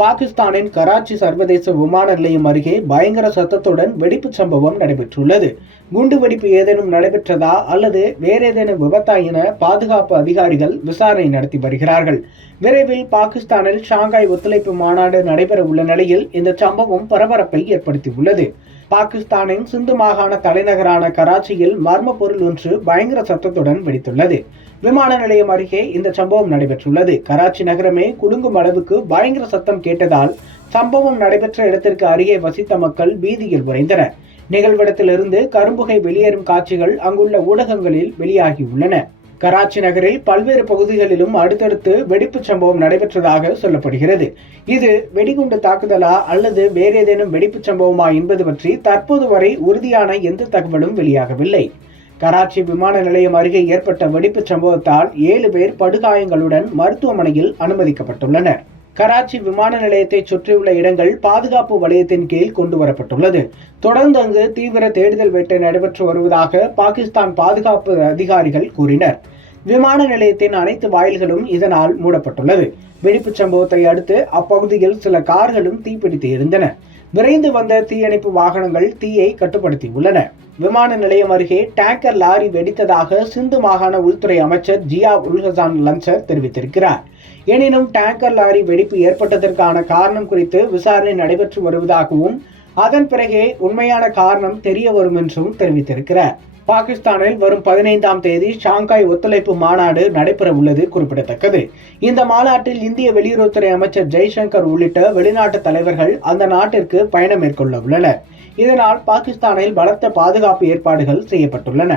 பாகிஸ்தானின் கராச்சி சர்வதேச விமான நிலையம் அருகே பயங்கர சத்தத்துடன் வெடிப்பு சம்பவம் நடைபெற்றுள்ளது. குண்டு வெடிப்பு ஏதேனும் நடைபெற்றதா அல்லது வேறேதேனும் விபத்தா என பாதுகாப்பு அதிகாரிகள் விசாரணை நடத்தி வருகிறார்கள். விரைவில் பாகிஸ்தானில் ஷாங்காய் ஒத்துழைப்பு மாநாடு நடைபெற உள்ள நிலையில் இந்த சம்பவம் பரபரப்பை ஏற்படுத்தியுள்ளது. பாகிஸ்தானின் சிந்து மாகாண தலைநகரான கராச்சியில் மர்ம பொருள் ஒன்று பயங்கர சத்தத்துடன் வெடித்துள்ளது. விமான நிலையம் அருகே இந்த சம்பவம் நடைபெற்றுள்ளது. கராச்சி நகரமே குலுங்கும் அளவுக்கு பயங்கர சத்தம் கேட்டதால் சம்பவம் நடைபெற்ற இடத்திற்கு அருகே வசித்த மக்கள் பீதியில் உறைந்தனர். நிகழ்விடத்திலிருந்து கரும்புகை வெளியேறும் காட்சிகள் அங்குள்ள ஊடகங்களில் வெளியாகியுள்ளன. கராச்சி நகரில் பல்வேறு பகுதிகளிலும் அடுத்தடுத்து வெடிப்பு சம்பவம் நடைபெற்றதாக சொல்லப்படுகிறது. இது வெடிகுண்டு தாக்குதலா அல்லது வேறேதேனும் வெடிப்பு சம்பவமா என்பது பற்றி தற்போது வரை உறுதியான எந்த தகவலும் வெளியாகவில்லை. கராச்சி விமான நிலையம் அருகே ஏற்பட்ட வெடிப்பு சம்பவத்தால் 7 பேர் படுகாயங்களுடன் மருத்துவமனையில் அனுமதிக்கப்பட்டுள்ளனர். கராச்சி விமான நிலையத்தை சுற்றியுள்ள இடங்கள் பாதுகாப்பு வலயத்தின் கீழ் கொண்டு வரப்பட்டுள்ளது. தொடர்ந்து அங்கு தீவிர தேடுதல் வேட்டை நடைபெற்று வருவதாக பாகிஸ்தான் பாதுகாப்பு அதிகாரிகள் கூறினர். விமான நிலையத்தின் அனைத்து வாயில்களும் இதனால் மூடப்பட்டுள்ளது. வெடிப்பு சம்பவத்தை அடுத்து அப்பகுதியில் சில கார்களும் தீப்பிடித்து எரிந்தன. விரைந்து வந்த தீயணைப்பு வாகனங்கள் தீயை கட்டுப்படுத்தியுள்ளன. விமான நிலையம் அருகே டேங்கர் லாரி வெடித்ததாக சிந்து மாகாண உள்துறை அமைச்சர் ஜியா உல் ஹசான் லன்சர் தெரிவித்திருக்கிறார். எனினும் டேங்கர் லாரி வெடிப்பு ஏற்பட்டதற்கான காரணம் குறித்து விசாரணை நடைபெற்று வருவதாகவும் அதன் பிறகே உண்மையான காரணம் தெரிய வரும் என்றும் தெரிவித்திருக்கிறார். பாகிஸ்தானில் வரும் 15ஆம் தேதி ஷாங்காய் ஒத்துழைப்பு மாநாடு நடைபெற உள்ளது குறிப்பிடத்தக்கது. இந்த மாநாட்டில் இந்திய வெளியுறவுத்துறை அமைச்சர் ஜெய்சங்கர் உள்ளிட்ட வெளிநாட்டு தலைவர்கள் அந்த நாட்டிற்கு பயணம் மேற்கொள்ள உள்ளனர். இதனால் பாகிஸ்தானில் பலத்த பாதுகாப்பு ஏற்பாடுகள் செய்யப்பட்டுள்ளன.